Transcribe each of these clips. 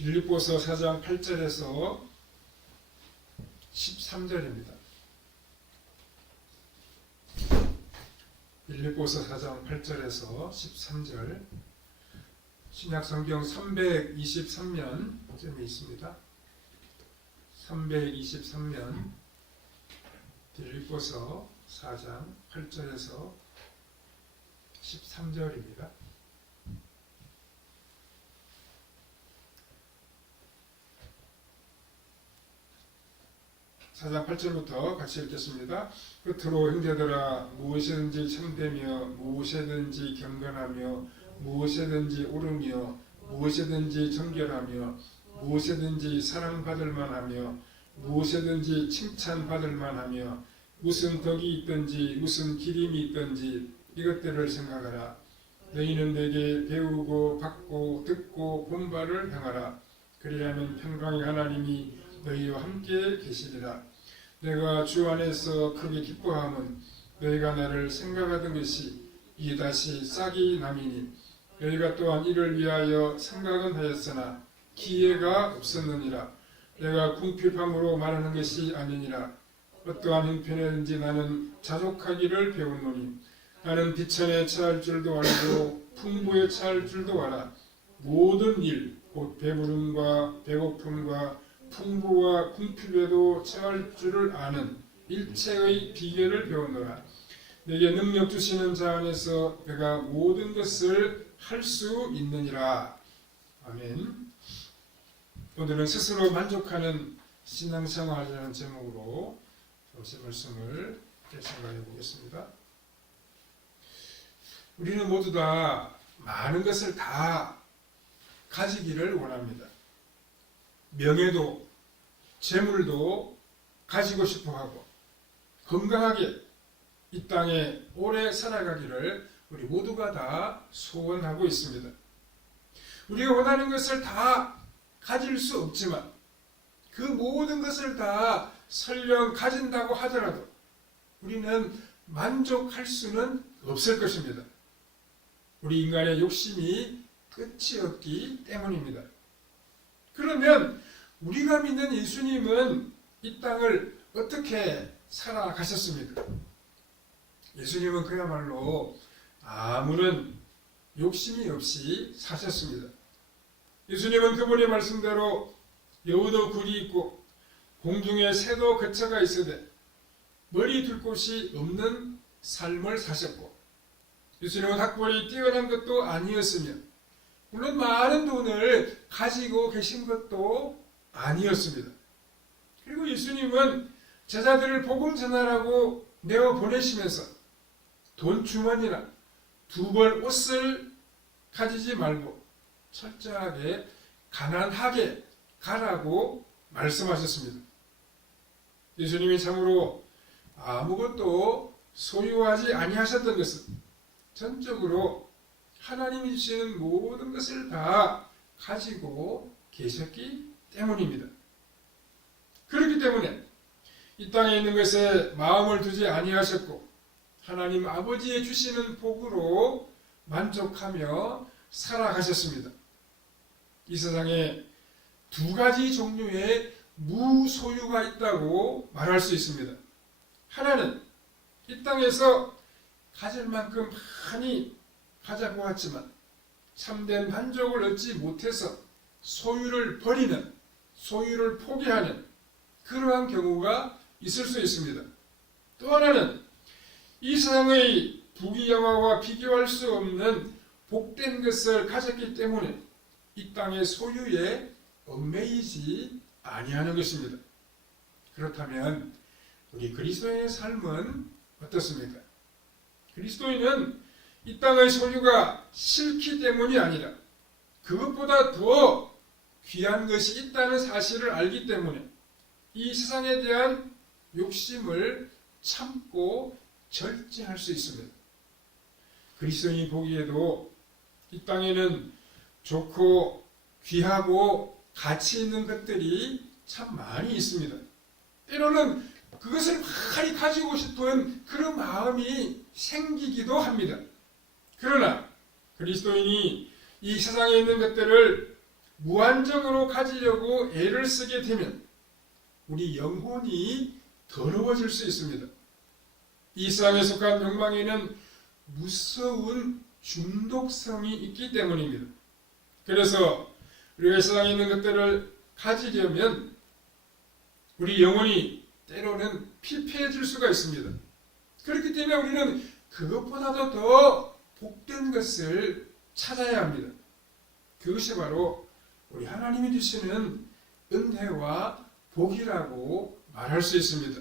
빌립보서 4장 8절에서 13절입니다. 빌립보서 4장 8절에서 13절, 신약성경 323면쯤에 있습니다. 323면 빌립보서 4장 8절에서 13절입니다. 사장 8절부터 같이 읽겠습니다. 끝으로 형제들아, 무엇이든지 참되며 무엇이든지 경건하며 무엇이든지 옳으며 무엇이든지 정결하며 무엇이든지 사랑받을 만하며 무엇이든지 칭찬받을 만하며 무슨 덕이 있든지 무슨 기림이 있든지 이것들을 생각하라. 너희는 내게 배우고 받고 듣고 본 바를 행하라. 그리하면 평강의 하나님이 너희와 함께 계시리라. 내가 주 안에서 크게 기뻐함은 너희가 나를 생각하던 것이 이다시 싹이 남이니 너희가 또한 이를 위하여 생각은 하였으나 기회가 없었느니라. 내가 궁핍함으로 말하는 것이 아니니라. 어떠한 형편이든지 나는 자족하기를 배웠노니 나는 비천에 처할 줄도 알고 풍부에 처할 줄도 알아. 모든 일, 곧 배부름과 배고픔과 풍부와 궁핍에도 처할 줄을 아는 일체의 비결을 배웠노라. 내게 능력 주시는 자 안에서 내가 모든 것을 할 수 있느니라. 아멘. 오늘은 스스로 만족하는 신앙생활이라는 제목으로 잠시 말씀을 생각해 보겠습니다. 우리는 모두 다 많은 것을 다 가지기를 원합니다. 명예도 재물도 가지고 싶어하고 건강하게 이 땅에 오래 살아가기를 우리 모두가 다 소원하고 있습니다. 우리가 원하는 것을 다 가질 수 없지만 그 모든 것을 다 설령 가진다고 하더라도 우리는 만족할 수는 없을 것입니다. 우리 인간의 욕심이 끝이 없기 때문입니다. 그러면 우리가 믿는 예수님은 이 땅을 어떻게 살아가셨습니까? 예수님은 그야말로 아무런 욕심이 없이 사셨습니다. 예수님은 그분의 말씀대로 여우도 굴이 있고 공중에 새도 거처가 있으되 머리 둘 곳이 없는 삶을 사셨고, 예수님은 학벌이 뛰어난 것도 아니었으며 물론 많은 돈을 가지고 계신 것도 아니었습니다. 그리고 예수님은 제자들을 복음 전하라고 내어 보내시면서 돈 주머니나 두 벌 옷을 가지지 말고 철저하게 가난하게 가라고 말씀하셨습니다. 예수님이 참으로 아무것도 소유하지 아니하셨던 것은 전적으로 하나님이 주시는 모든 것을 다 가지고 계셨기 때문입니다. 그렇기 때문에 이 땅에 있는 것에 마음을 두지 아니하셨고 하나님 아버지의 주시는 복으로 만족하며 살아가셨습니다. 이 세상에 두 가지 종류의 무소유가 있다고 말할 수 있습니다. 하나는 이 땅에서 가질 만큼 많이 가져보았지만 참된 만족을 얻지 못해서 소유를 버리는, 소유를 포기하는 그러한 경우가 있을 수 있습니다. 또 하나는 이 세상의 부귀영화와 비교할 수 없는 복된 것을 가졌기 때문에 이 땅의 소유에 얽매이지 아니하는 것입니다. 그렇다면 우리 그리스도인의 삶은 어떻습니까? 그리스도인은 이 땅의 소유가 싫기 때문이 아니라 그것보다 더 귀한 것이 있다는 사실을 알기 때문에 이 세상에 대한 욕심을 참고 절제할 수 있습니다. 그리스도인이 보기에도 이 땅에는 좋고 귀하고 가치 있는 것들이 참 많이 있습니다. 때로는 그것을 많이 가지고 싶은 그런 마음이 생기기도 합니다. 그러나 그리스도인이 이 세상에 있는 것들을 무한적으로 가지려고 애를 쓰게 되면 우리 영혼이 더러워질 수 있습니다. 이 세상에 속한 욕망에는 무서운 중독성이 있기 때문입니다. 그래서 우리가 이 세상에 있는 것들을 가지려면 우리 영혼이 때로는 피폐해질 수가 있습니다. 그렇기 때문에 우리는 그것보다도 더 복된 것을 찾아야 합니다. 그것이 바로 우리 하나님이 주시는 은혜와 복이라고 말할 수 있습니다.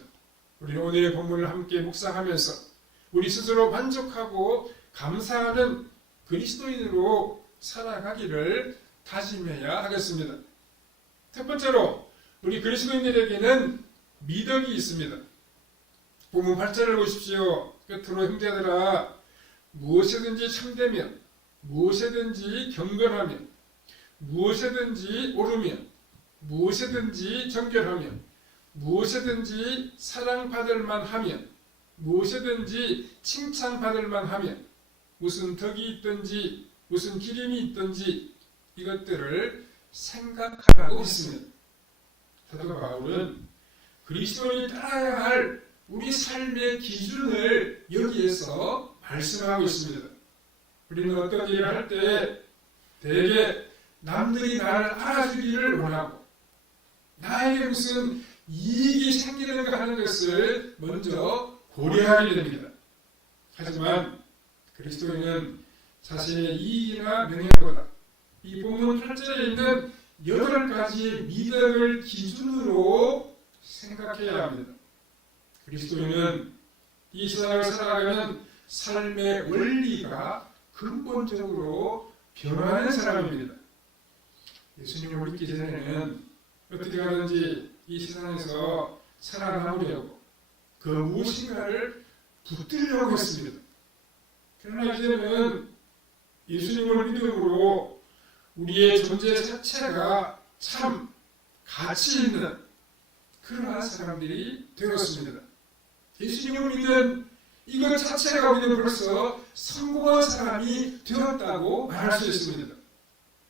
우리는 오늘의 본문을 함께 묵상하면서 우리 스스로 만족하고 감사하는 그리스도인으로 살아가기를 다짐해야 하겠습니다. 첫 번째로 우리 그리스도인들에게는 미덕이 있습니다. 본문 8절을 보십시오. 끝으로 형제들아 무엇이든지 참되며 무엇이든지 경건하며 무엇이든지 옳으며 무엇이든지 정결하며 무엇이든지 사랑받을 만하며 무엇이든지 칭찬받을 만하며 무슨 덕이 있든지 무슨 기림이 있든지 이것들을 생각하라고 했습니다. 사도 바울은 그리스도인이 따라야 할 우리 삶의 기준을 여기에서 말씀하고 있습니다. 우리는 어떤 일을 할 때 대개 남들이 나를 알아주기를 원하고 나에게 무슨 이익이 생기는가 하는 것을 먼저 고려하게 됩니다. 하지만 그리스도인은 자신의 이익이나 명예보다 이 본문 8절에 있는 8가지의 미덕을 기준으로 생각해야 합니다. 그리스도인은 이 세상을 살아가는 삶의 원리가 근본적으로 변화하는 사람입니다. 예수님을 믿기 전에는 어떻게 하든지 이 세상에서 살아남으려고 그 무엇인가를 붙들려고 했습니다. 그러나 이제는 예수님을 믿음으로 우리의 존재 자체가 참 가치 있는 그러한 사람들이 되었습니다. 예수님을 믿는 이것 자체가 우리는 벌써 성공한 사람이 되었다고 말할 수 있습니다.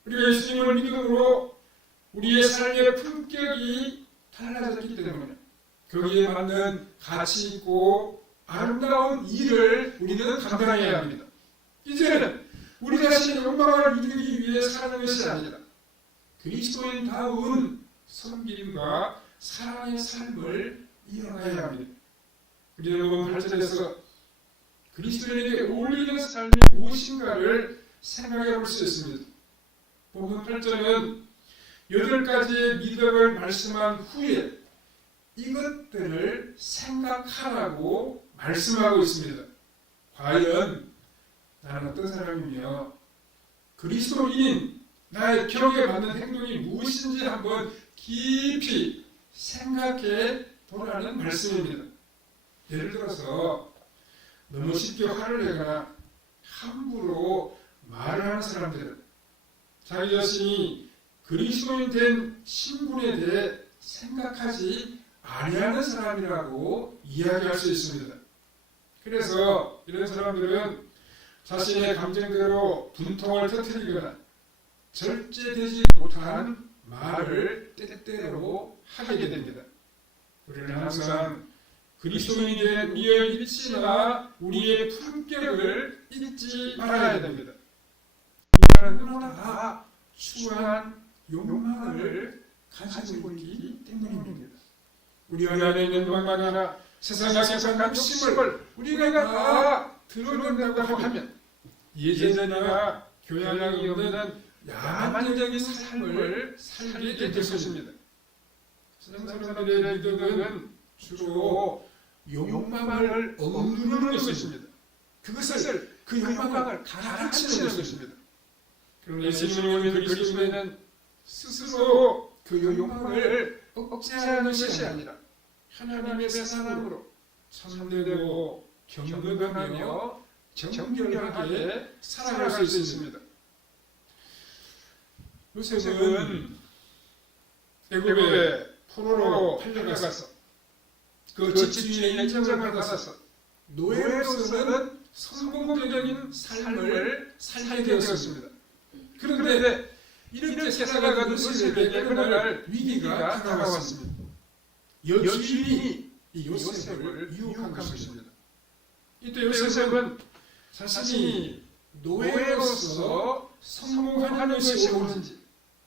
우리가 예수님을 믿음으로 우리의 삶의 품격이 달라졌기 때문에 거기에 맞는 가치 있고 아름다운 일을 우리는 감당해야 합니다. 이제는 우리 자신의 욕망을 이루기 위해 사는 것이 아니라 그리스도인다운 섬김과 사랑의 삶을 이어가야 합니다. 우리는 본문 8절에서 그리스도인에게 어울리는 삶이 무엇인가를 생각해 볼 수 있습니다. 본문 8절은 8가지의 미덕을 말씀한 후에 이것들을 생각하라고 말씀하고 있습니다. 과연 나는 어떤 사람이며 그리스도인 나의 격에 맞는 행동이 무엇인지 한번 깊이 생각해 보라는 말씀입니다. 예를 들어서 너무 쉽게 화를 내거나 함부로 말을 하는 사람들은 자기 자신이 그리스도인 된 신분에 대해 생각하지 아니하는 사람이라고 이야기할 수 있습니다. 그래서 이런 사람들은 자신의 감정대로 분통을 터뜨리거나 절제되지 못한 말을 때때로 하게 됩니다. 우리는 항상 그리스도인이 된 우리의 일치나 우리의 품격을 잊지 말아야 됩니다. 인간은 누구나 다 추한 욕망을 가지고 있기 때문입니다. 우리 안에 있는 욕망이나 세상에 속한 욕심을 우리가 다 드러낸다고 하면 예전이나 교양이 없는 야만적인 삶을 살게 될 것입니다. 세상 사람들의 미덕은 주로 욕망을 억누르는 것입니다. 그것을 그 욕망을 가르치는 것입니다. 그러나 예수님을 믿는 그리스도인은 스스로 그 욕망을 억제하는 것이 아니라 하나님의 사랑으로 참되고 경건하며 정결하게 살아갈 수 있습니다. 요셉은 애굽의 포로로 팔려가서 그 집주인의 인정을 받아서 노예로서는 성공적인 삶을 살게 되었습니다. 그런데 이렇게 살아가던 요셉에게 어느 날 위기가 다가왔습니다. 여주인이 이 요셉을 유혹한 것입니다. 이때 요셉은 자신이 노예로서 성공하는 것이 옳은지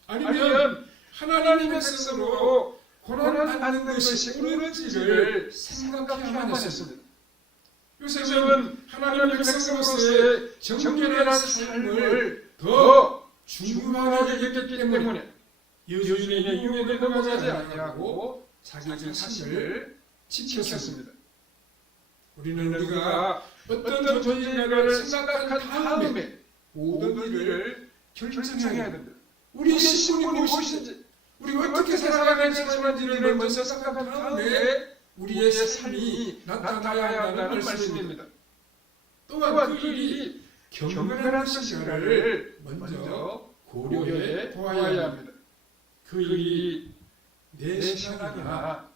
아니면 하나님의 백성으로 고난받는 것이 옳은지를 생각해야만 했습니다. 요셉은 하나님의 백성으로서의 정결한 삶을 더 중요하게 여겼기 때문에 여주인의 유혹에 넘어가지 아니하고 자기 자신을 지켰습니다. 우리가 어떤 존재인가를 생각한 다음에 모든 일을 결정해야 됩니다. 우리 신분이 무엇인지, 우리가 어떻게 살아가는 사람인지를 먼저 생각한 다음에 우리의 삶이 나타나야 한다는 말씀입니다. 또한 그 일이 경건한 것인가를 먼저 고려해 보아야 합니다. 그 일이 내 신앙이나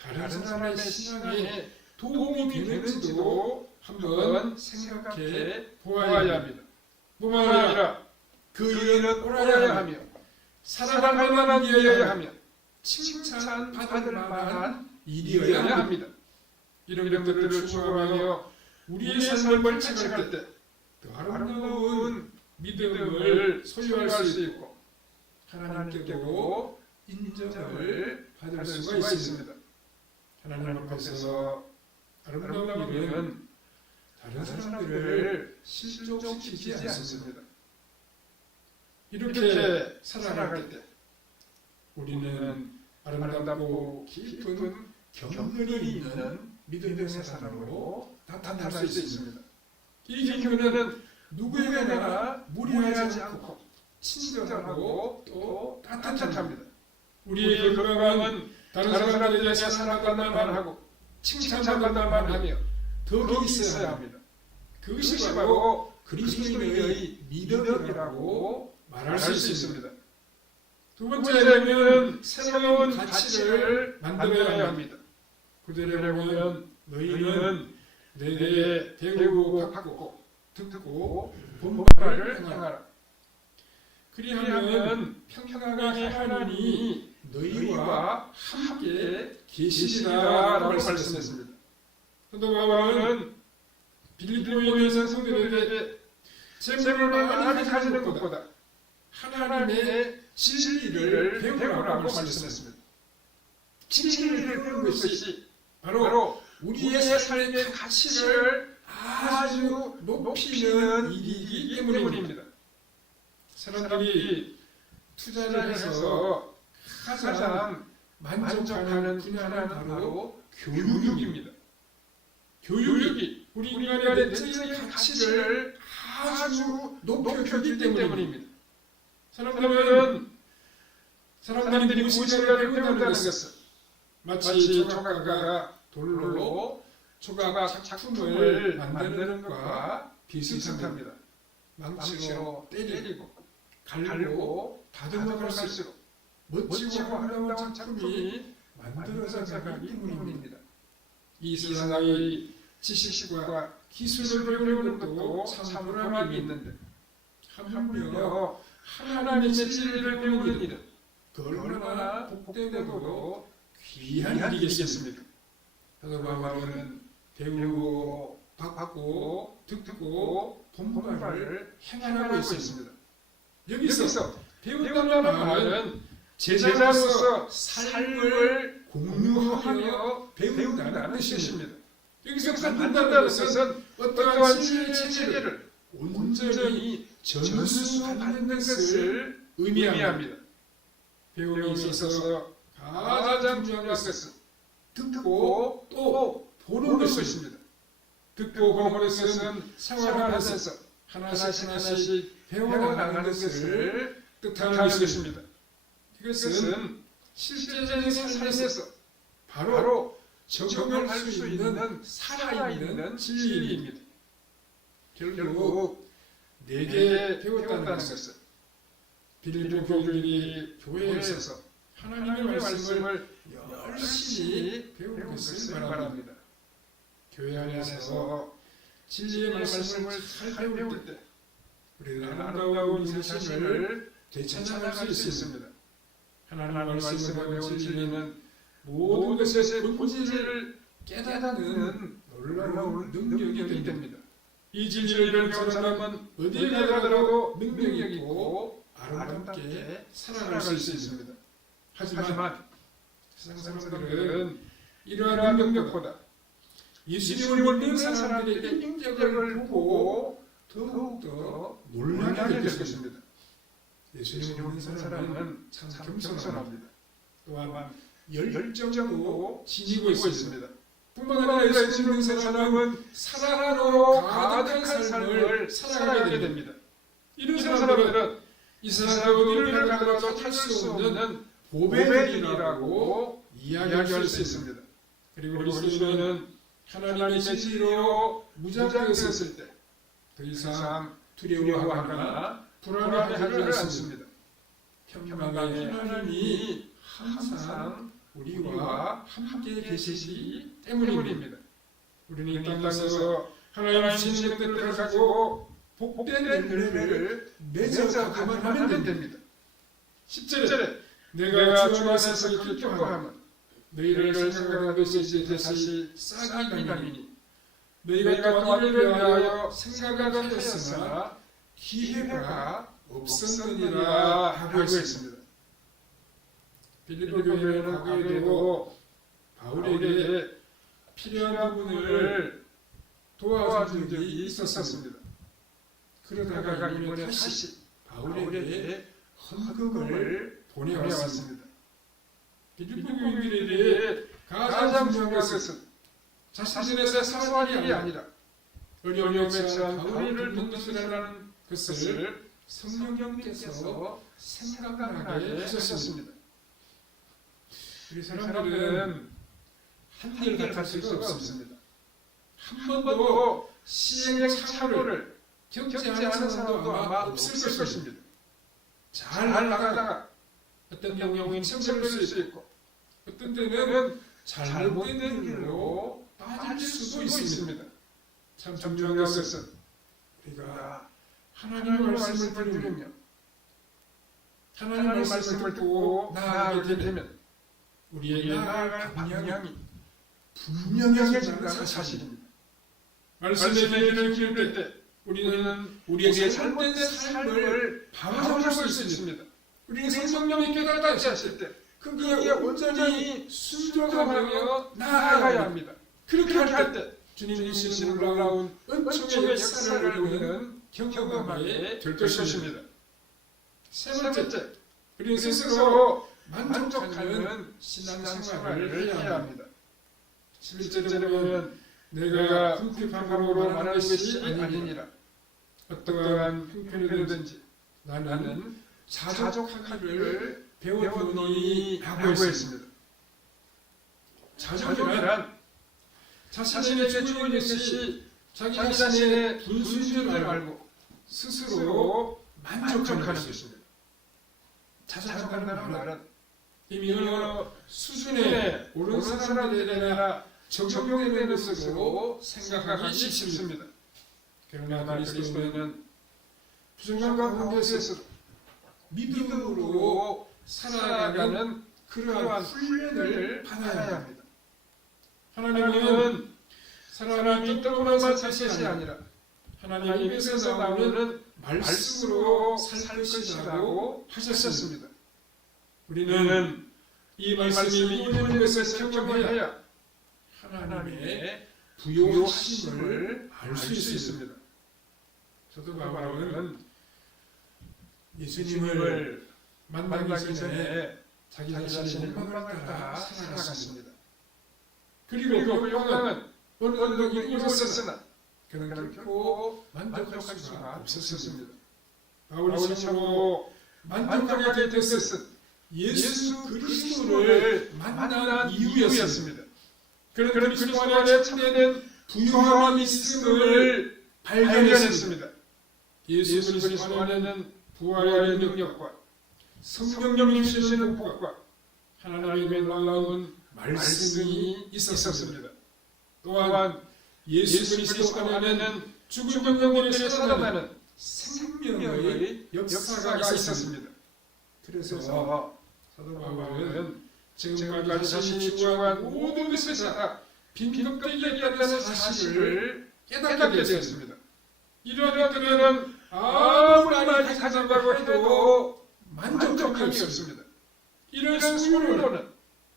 다른 사람의 신앙에 도움이 되는지도 한번 생각해 보아야 합니다. 뿐만 아니라 그 일은 옳아야 하며 사랑할 만한 일이어야 하며 칭찬받을 만한 일이어야 합니다. 이런 것들을 추구하며 우리의 삶을 채찍할 때 더 아름다운 믿음을 소유할 수 있고 하나님께로 인정을 받을 수가 있습니다. 하나님 앞에서 아름다운 일은 다른 사람들을 실족시키지 않습니다. 이렇게 살아갈 때 우리는 아름답고 깊은 경륜이 있는 믿음의 사람으로 나타날 수 있습니다. 이 경륜은 누구에게나 무리하지 않고 친절하고 또 따뜻합니다. 우리의 건강은 다른 사람들에 대해서 사랑받는만 하고 칭찬받는만 하며 덕이 있어야 합니다. 그것이 바로 그리스도인의 믿음이라고 말할 수 있습니다. 두 번째는 새로운 가치를 만들어야 합니다. 구절에 보면 너희는 내게 배우고 받고 듣고 본바를 행하라. 그리하면 평강의 하나님이 너희와 함께 계시리라라고 말씀했습니다. 사도 바울은 빌립보에 있는 성도들에게 재물을 많이 가지는 것보다 하나님의 진리를 배우라고 말씀했습니다. 진리를 배우는 것이 바로 우리의 삶의 가치를 아주 높이는 일이기 때문입니다. 사람들이 투자를 해서 가장 만족하는 분야는 바로 교육입니다. 교육이 우리 인간의 내적인 가치를 아주 높여주기 때문입니다. 사람들이 무엇인가를 배운다는 것은 마치 조각가가 돌로 조각 작품을 만드는 것과 비슷합니다. 망치로 때리고 갈고 다듬어 갈수록 멋지고 아름다운 작품이 만들어져 가기 때문입니다. 이 세상의 지식과 기술을 배우는 것도 참 보람이 있는데 하물며 하나님의 진리를 배우는 일은 얼마나 복되고 귀한 일이겠습니까? 사도 바울은 배우고 받고 듣고 본바를 행하고 있습니다. 여기서 배운다는 말은 제자로서 삶을 공유하며 배운다는 뜻입니다. 여기서 받는다는 것은 어떠한 진리체계를 온전히 전수받는 것을 의미합니다. 배움에 있어서 가장 중요한 것은 듣고 또 보는 것입니다. 듣고 보는 것은 생활하면서 하나씩 배워나가는 것을 뜻하는 것입니다. 이것은 실제적인 삶에서 바로 적용할 수 있는 살아있는 진리입니다. 결국 내게 배웠다는 것은 빌립보 교인들이 교회에서 하나님의 말씀을 열심히 배우는 것을 말합니다. 교회 안에서 진리의 말씀을 잘 배울 때 우리는 아름다운 믿음의 삶을 되찾아갈 수 있습니다. 하나님의 말씀에 배운 진리는 모든 모든 것의 것의 본질을 본질을 깨닫는 놀라운 능력이 됩니다. 이 진리를 진리를 배운 배운 사람은 어디에 어디에 가더라도 가더라도 능력이 능력이 있고 있고 아름답게 아름답게 살아갈 살아갈 수 수 있습니다. 있습니다. 하지만 세상 세상 사람들은 사람들은 이러한 이러한 능력보다 예수님을 믿는 사람들의 사람들의 인격을 보고 더욱더 더욱더 놀라게 놀라게 될 될 것입니다. 것입니다. 예수님을 믿는 사람은 참 겸손합니다. 겸손합니다. 또한 열정도 열정도 지니고 있습니다. 뿐만 뿐만 아니라 아니라 예수님 믿는 사람은 사랑으로 가득한 가득한 삶을 삶을 살아가게 됩니다. 이런 이런 사람들은 사람들은 이 이 세상 세상 어디를 어디를 가더라도 가더라도 찾을 찾을 수 수 없는 없는 보배들이라고 보배들이라고 이야기할 이야기할 수 수 있습니다. 있습니다. 그리고 그리고 그리스도인은 우리는 하나님의 하나님의 진리로 진리로 무장되었을 무장되었을 때 때 더 더 이상 이상 두려워하거나 두려워하거나 불안해하지 불안해하지 않습니다. 않습니다. 평강의 하나님이 항상 항상 우리와 함께 계시기 때문입니다. 때문입니다. 우리는 이 이 땅에서 땅에서 하나님의 하나님의 진리를 진리를 가지고 가지고 복된 복된 열매를 열매를 맺어 맺어 가기만 가기만 하면 하면 됩니다. 됩니다. 10절에 10절에 내가 주 주 안에서 안에서 기뻐하면 기뻐하면 너희를 너희를 생각하는 생각하는 것이 것이 다시 다시 싹이 싹이 나니 나니 너희가 또한 이를 위하여 생각을 생각하였으나 하였으나 기회가 기회가 없었느니라 없었느니라 하고 하고 있습니다. 있습니다. 빌립보 빌립보 교회는 교회는 과거에도 과거에도 바울에게 바울에게 필요한 부분을 부분을 도와준 도와준 적이 적이 있었습니다. 있었습니다. 그러다가 그러다가 이번에 이번에 다시 다시 바울에게 바울에게 헌금을 헌금을 보내왔습니다. 보내왔습니다. 빌립보 빌립보 교인들에게 교인들에게 가장 가장 중요한 중요한 것은 것은 자신들의 자신들의 사소한 사소한 일이 일이 아니라 아니라 어려움에 어려움에 처한 처한 바울을 바울을 돕는 돕는 것이라는 것을 것을 성령님께서 성령님께서 생각나게 생각나게 하셨습니다. 하셨습니다. 우리 이 사람들은 사람들은 한결 한결 같을 수가 없습니다. 없습니다. 한 한 번도 번도 시행착오를 시행착오를 겪지 겪지 않은 사람도 아마 없을 없을 것입니다. 것입니다. 잘 잘 나가다가 나가다가 어떤 경우는 경우는 힘들을 힘들 수 수 있고 있고 어떤 때는 때는 잘못된 잘못된 길로 길로 빠질 빠질 수도 수도 있습니다. 있습니다. 참 참 중요한 중요한 것은 것은 우리가 하나님의 하나님의 말씀을 말씀을 들으며 들으며 하나님의 하나님의 말씀을 말씀을 듣고 듣고 나아가게 나아가게 되면 되면 우리의 우리의 나아갈 나아갈 방향이 방향이 분명해진다는 분명해진다는 사실입니다. 사실입니다. 말씀의 말씀의 길을 길을 기울 때 때 우리는 우리는 우리의 우리의 잘못된 잘못된 삶을 삶을 바로잡을 바로잡을 수 수 있습니다. 있습니다. 우리는 성령님이 깨닫다 하실 하실 때 때 그게 그게 온전히 온전히 순종하며 순종하며 나아가야 나아가야 합니다. 합니다. 그렇게 그렇게 할 할 때 때 주님이 주시는 주님이 놀라운 놀라운 은총의 은총의 역사를 역사를 우리는 우리는 경험하게 경험하게 될 될 것입니다. 것입니다. 세 세 번째, 번째, 우리는 우리 스스로 스스로 만족하는 만족하는 신앙생활을 신앙생활을 해야 해야 합니다. 합니다. 11절에 11절에 보면 보면 내가 내가 궁핍함으로 궁핍함으로 말하는 것이 아니니라. 아니니라. 어떠한 어떠한 형편이든지 형편이든지 나는 나는 자족하기를 자족하기를 배웠노니 배웠노니 하고 하고 있습니다. 했습니다. 자족이란 자족이란 자신에게 자신에게 주는 주는 것이 것이 자기 자기 자신의 자신의 분수인 줄 분수인 줄 알고 알고 스스로 스스로 만족하는 만족하는 것입니다. 것입니다. 자족한다는 자족한다는 말은 말은 이미 어느 어느 수준에 수준에 오른 오른 사람들에게 사람들에게나 적용되는 적용되는 것으로 것으로 생각하기 생각하기 쉽습니다. 쉽습니다. 그러나 그러나 그리스도인은 그리스도인은 부정한 순간 가운데서 가운데서 믿음으로 믿음으로 살아가는 살아가는 그러한 그러한 훈련을 훈련을 받아야 받아야 합니다. 합니다. 하나님은 하나님은 사람이 사람이 떡으로만 살 살 것이 것이 아니라 아니라 하나님 입에서 나오는 말씀으로 살 것이라고 하셨습니다. 하셨습니다. 우리는 이 말씀이 이루어지는 것을 경험해야 경험해야 하나님의 하나님의 부요하심을 부요하심을 알 알 수 수 있습니다. 있습니다. 저도 바울은 바울은 예수님을 예수님을 만나기 만나기 전에 전에 자기 자기 자신의 자신의 욕망을 욕망을 따라 따라 살아갔습니다. 살아갔습니다. 그리고 그리고 그 그 욕망은 욕망은 어느 어느 정도 정도 이루어졌으나 이루어졌으나 그는 그는 결코 결코 만족할 만족할 수가 수가 없었습니다. 없었습니다. 바울이 바울이 참으로 참으로 만족하게 만족하게 된 된 것은 것은 예수 예수 그리스도를 그리스도를 만난 만난 이유였습니다. 이유였습니다. 그는 그는 그리스도 그리스도 안에 안에 참되는 참되는 부유함이 부유함이 있음을 있음을 발견했습니다. 발견했습니다. 예수 예수 그리스도 그리스도 안에는 안에는 부활의 부활의 능력과 능력과 성령님이 주시는 주시는 복과 복과 하나님의 놀라운 말씀이 말씀이 있었습니다. 있었습니다. 또한 또한 예수 예수 그리스도 그리스도 안에는 안에는 죽은 죽은 영혼들이 영혼들이 살아나는 살아나는 생명의 생명의 역사가 역사가 있었습니다. 있었습니다. 그래서 사도 바울은 바울은 지금까지 지금까지 자신이 추구한 모든 것이 다 빈껍데기였다는 사실을 깨닫게 되었습니다. 이러한 그는 아무리 많이 가진다고 해도 만족함이 없습니다. 이런 스스로는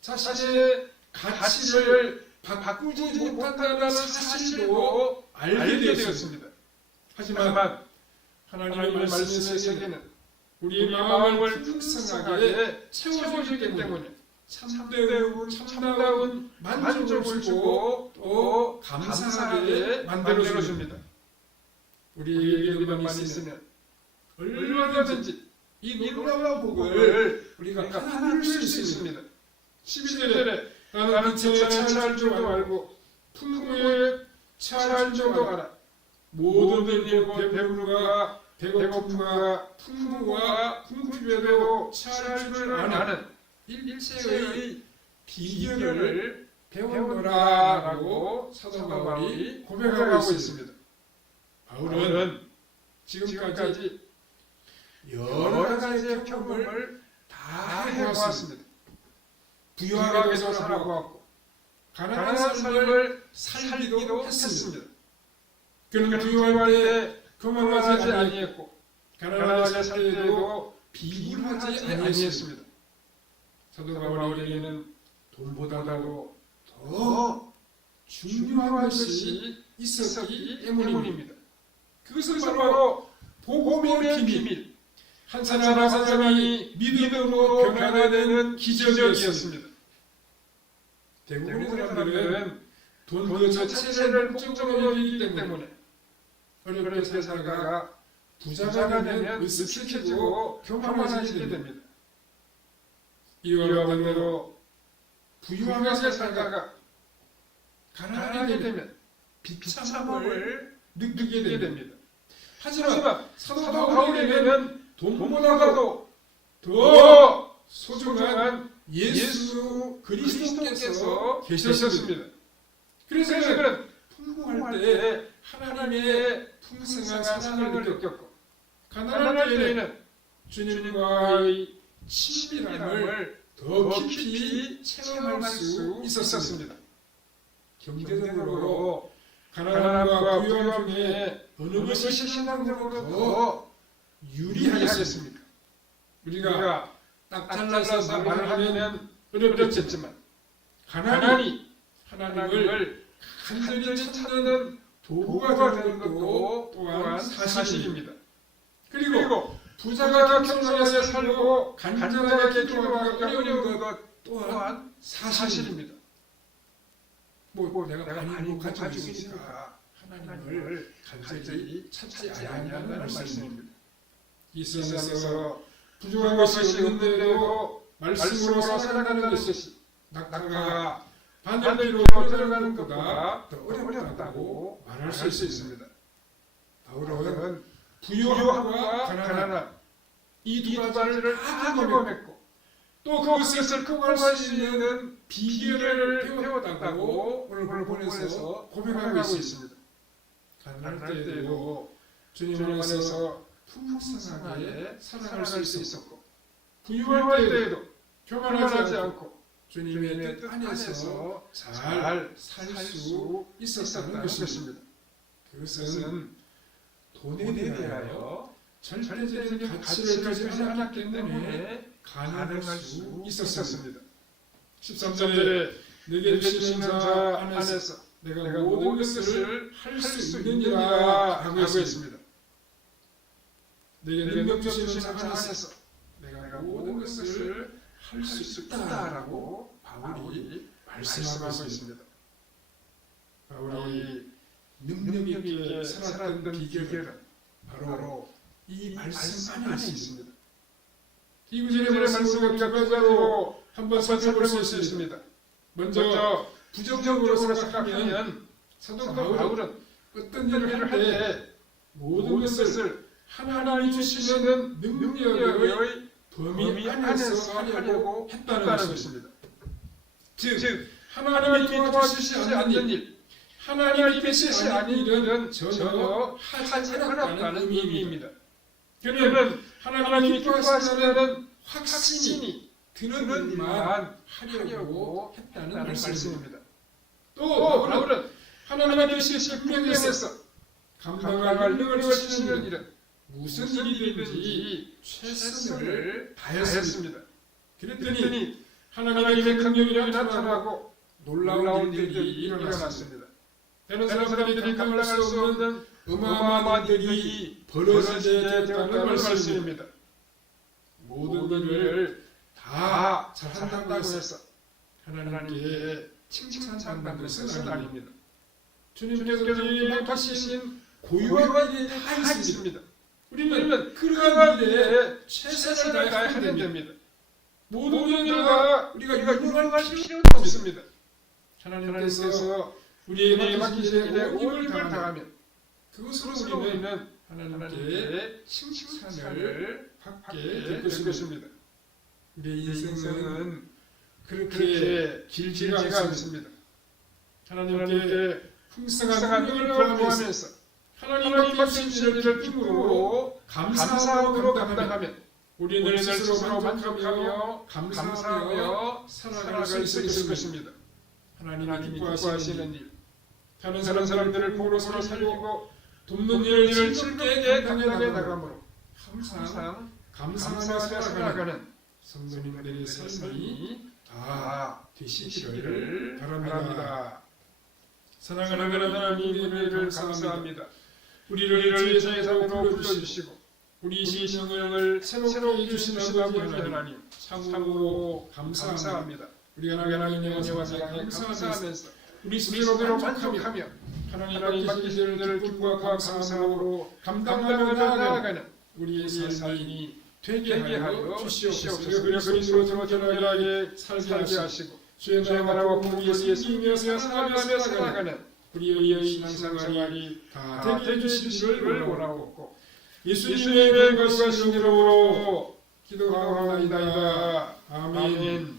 자신의 가치를 바꾸지 못한다는 사실도 알게 되었습니다. 하지만 하나님의 말씀의 세계는 우리의 마음을 풍성하게 채워주기 때문에 참다운 만족을 주고 또 감사하게 만들어줍니다. 우리에게 그만 있으면 얼마든지 이 놀라운 복을 우리가 하나를 수 있습니다. 12절에 나는 빛에 차할 줄도 알고 풍부에 차할 줄도 알아. 모든 일과 배부름과 배고픔과 풍부와 궁핍에도 차할 줄 아는 일체의 비결을 배우노라라고 사도 바울이 고백하고 있습니다. 바울은 지금까지 여러 가지의 경험을 다 해보았습니다. 부유하게도 살아보았고 가난한 삶을 살기도 했습니다. 그는 부유할 때 교만하지 아니했고 가난하게 살 때도 비굴하지 아니했습니다. 사도 바울에게는 돈보다도 더 중요한 것이 있었기 때문입니다. 그것은 바로 복음의 비밀, 한 사람 한 사람이 믿음으로 변화되는 기적이었습니다. 대부분의 사람들은 돈 그 자체를 목적으로 여기기 때문에 어렵게 살다가 부자가 되면 으쓱해지고 교만해지게 됩니다. 이와 반대로 부유하게 살다가 가난하게 되면 비참함을 느끼게 됩니다. 하지만 사도 바울에게는 돈보다도 더 소중한 예수 그리스도께서 계셨습니다. 그래서 그는 풍부할 때 하나님의 풍성한 사랑을 느꼈고 가난할 때에는 주님과의 친밀함을 더 깊이 체험할 수 있었습니다. 경제적으로 가난함과 부유함 중에 어느 것이 신앙적으로 더 유리하겠습니까? 우리가 딱 잘라서 말을 하면 어렵겠지만 가난이 하나님을 간절히 찾는 도구가 되는 것도 또한 사실입니다. 그리고 부자가 겸손하게 살고 간절하게 기도하기 어려운 것 또한 사실입니다. 내가 많이 가지고 있으니까 하나님을 간절히 찾지 아니하는 말씀입니다. 이 세상에서 부족한 것이 없는데도 말씀으로 살아가는 것이 낙타가 바늘로 들어가는 것보다 더 어렵다고 말할 수 있습니다. 바울은 부유함과 가난함 이 두 가지를 다 경험했고 또 그것을 극복할 수 있는 비결을 배웠다고 오늘 본문에서 고백하고 있습니다. 가난할 때에도 주님 안에서 풍성하게 살아갈 수 있었고 부유할 때에도 교만하지 않고 주님의 뜻 안에서 잘 살 수 있었다는 것입니다. 그것은 돈에 대하여 절대적인 가치를 가지지 않았기 때문에 가능할 수 있었습니다. 13절에 내게 주시는 자 안에서 내가 모든 것을 할 수 있느니라 하고 있습니다. 내게 능력 주시는 자 안에서 내가 모든 것을 할 수 있다라고 바울이 말씀하고 있습니다. 바울이 능력 있게 살았던 비결은 바로 이 말씀 안에 있습니다. 이 구절의 말씀을 우리가 그대로 한번 살펴볼 수 있습니다. 먼저 부정적으로 생각하면 사도 바울은 어떤 일을 할 때 모든 것을 하나님이 주시는 능력의 범위 안에서 하려고 했다는 것입니다. 즉 하나님이 도와주시지 않는 일, 하나님이 계시지 않는 일은 전혀 하지 않았다는 의미입니다. 그러면 하나님이 도와주시면 확신이 드는 드는 일만 일만 하려고 했다는 했다는 말씀입니다. 또 또 바울은 하나님께서 분명해서 감당할 능력을 주시는 일은 무슨 일이든지 최선을 다했습니다. 그랬더니 하나님의 강력이 나타나고 놀라운 일들이 일어났습니다. 되는 사람들이 감당할 수 없는 어마어마한 일이 벌어져야 되었다는 말씀입니다. 모든 일을 다 잘한다고 해서 하나님께 칭찬받는 것은 아닙니다. 주님께서 우리에게 맡기신 고유한 일이 다 있습니다. 우리는 그러한 일에 최선을 다해야 됩니다. 모든 일과 우리가 유능할 필요는 없습니다. 하나님께서 우리에게 맡기신 일에 온 힘을 다하면 그것으로 우리는 하나님께 칭찬을 받게 될 것입니다. 우리의 인생은 그렇게 길지가 않습니다. 하나님께 풍성한 능력을 구하면서 하나님이 맡긴 일을 힘으로 감사함으로 감당하면 우리는 스스로 만족하며 감사하며 살아갈 수 있을 것입니다. 하나님이 기뻐하시는 일, 다른 사람들을 보로서 살리고 돕는 일을 즐겁게 감당해 나가므로 항상 감사하며 살아가는 성도님들의 삶이 다 되시기를 바랍니다. 사랑하는 하나님, 은혜를 감사합니다. 우리를 제사장으로 불러주시고 우리 신령을 새롭게 해주시는 아버지 하나님, 참으로 감사합니다. 우리가 하나님의 은혜와 사랑에 감사하면서 우리 스스로로 만족하며 하나님의 맡기신 일을 기쁨과 감사함으로 감당하며 나아가는 우리의 삶이 되게 하여 주시옵소서. 그리스도로 정결하게 살게 하시고 주의 나라와 공의에 숨기며 살아가는 우리의 신앙생활이 다 되게 해주시기를 원하옵고 예수님의 거룩하신 이름으로 기도하옵나이다. 아멘.